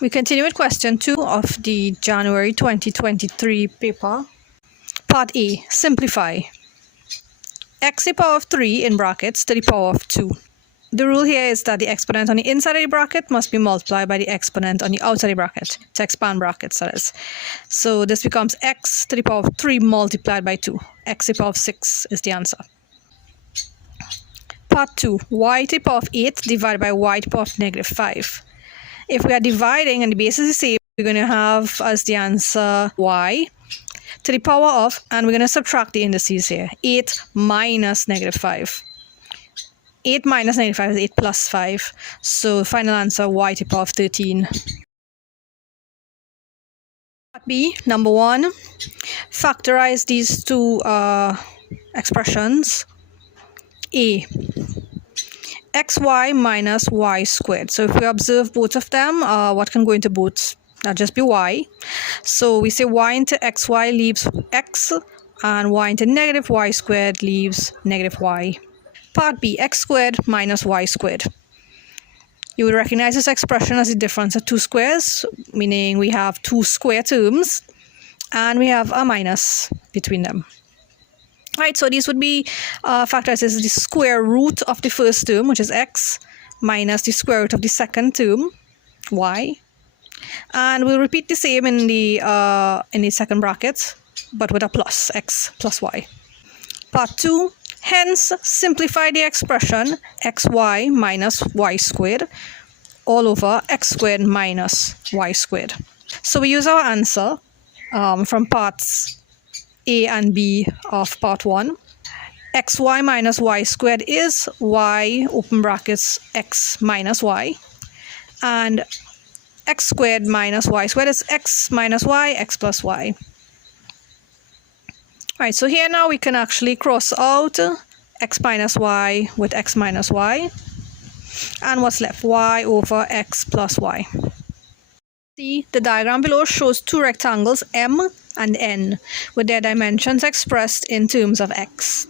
We continue with question 2 of the January 2023 paper. Part A, simplify. X to the power of 3 in brackets to the power of 2. The rule here is that the exponent on the inside of the bracket must be multiplied by the exponent on the outside of the bracket, to expand brackets, that is. So this becomes x to the power of 3 multiplied by 2. X to the power of 6 is the answer. Part 2, y to the power of 8 divided by y to the power of negative 5. If we are dividing and the base is the same, we're going to have as the answer y to the power of, and we're going to subtract the indices here, 8 minus negative 5. 8 minus negative 5 is 8 plus 5. So final answer, y to the power of 13. Part B, number 1, factorize these two expressions. A, xy minus y squared. So if we observe both of them, what can go into both? That'll just be y. So we say y into xy leaves x, and y into negative y squared leaves negative y. Part B, x squared minus y squared. You would recognize this expression as the difference of two squares, meaning we have two square terms, and we have a minus between them. Right, so these would be factorized as the square root of the first term, which is x, minus the square root of the second term, y. And we'll repeat the same in the second bracket, but with a plus, x plus y. Part 2, hence simplify the expression xy minus y squared all over x squared minus y squared. So we use our answer from parts A and B of part 1. xy minus y squared is y, open brackets, x minus y. And x squared minus y squared is x minus y, x plus y. Alright, so here now we can actually cross out x minus y with x minus y. And what's left? Y over x plus y. See, the diagram below shows two rectangles M and N with their dimensions expressed in terms of x.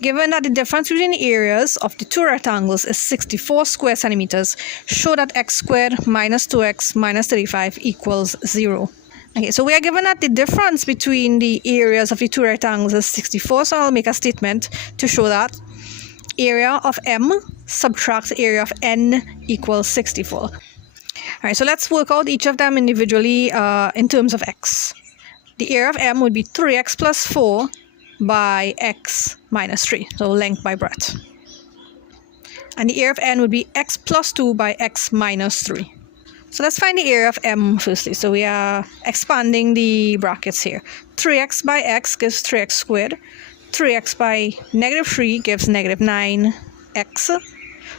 Given that the difference between the areas of the two rectangles is 64 square centimeters, show that x squared minus 2x minus 35 equals 0. Okay, so we are given that the difference between the areas of the two rectangles is 64, so I'll make a statement to show that area of M subtract area of N equals 64. Alright, so let's work out each of them individually in terms of x. The area of M would be 3x plus 4 by x minus 3, so length by breadth. And the area of N would be x plus 2 by x minus 3. So let's find the area of M firstly. So we are expanding the brackets here. 3x by x gives 3x squared. 3x by negative 3 gives negative 9x.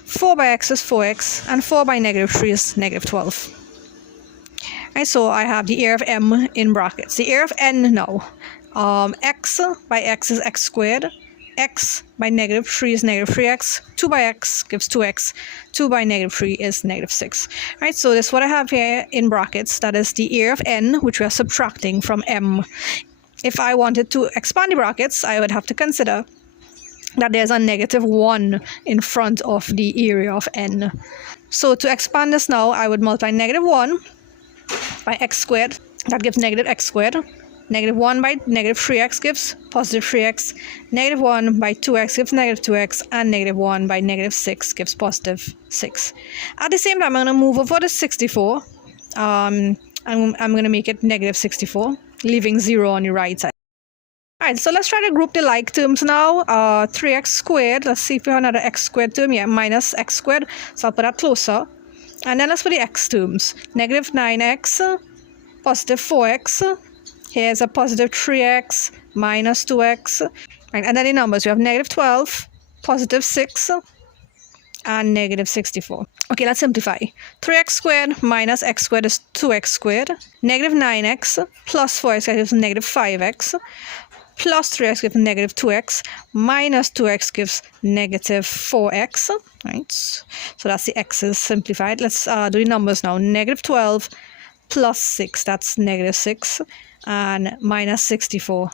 4 by x is 4x, and 4 by negative 3 is negative 12. Right, so I have the area of M in brackets. The area of N now. X by x is x squared. X by negative 3 is negative 3x. 2 by x gives 2x. 2 by negative 3 is negative 6. Right, so this is what I have here in brackets. That is the area of N, which we are subtracting from M. If I wanted to expand the brackets, I would have to consider that there's a negative 1 in front of the area of N. So to expand this now, I would multiply negative 1 by x squared. That gives negative x squared. Negative 1 by negative 3x gives positive 3x. Negative 1 by 2x gives negative 2x. And negative 1 by negative 6 gives positive 6. At the same time, I'm going to move over to 64. And I'm going to make it negative 64, leaving 0 on the right side. Alright, so let's try to group the like terms now. 3x squared, let's see if we have another x squared term. Yeah, minus x squared. So I'll put that closer. And then let's put the x terms. Negative 9x, positive 4x. Here's a positive 3x, minus 2x. Right, and then the numbers, we have negative 12, positive 6, and negative 64. Okay, let's simplify. 3x squared minus x squared is 2x squared. Negative 9x plus 4x gives negative 5x. Plus 3x gives negative 2x. Minus 2x gives negative 4x. Right, so that's the x's simplified. Let's do the numbers now. Negative 12 plus 6, that's negative 6. And minus 64,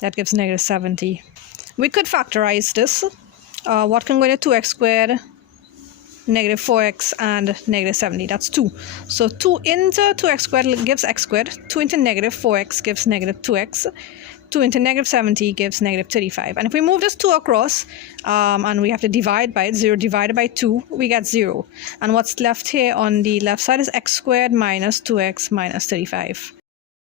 that gives negative 70. We could factorize this. What can go into 2x squared negative 4x, and negative 70. That's 2. So 2 into 2x squared gives x squared. 2 into negative 4x gives negative 2x. 2 into negative 70 gives negative 35. And if we move this 2 across, and we have to divide by it, 0 divided by 2, we get 0. And what's left here on the left side is x squared minus 2x minus 35.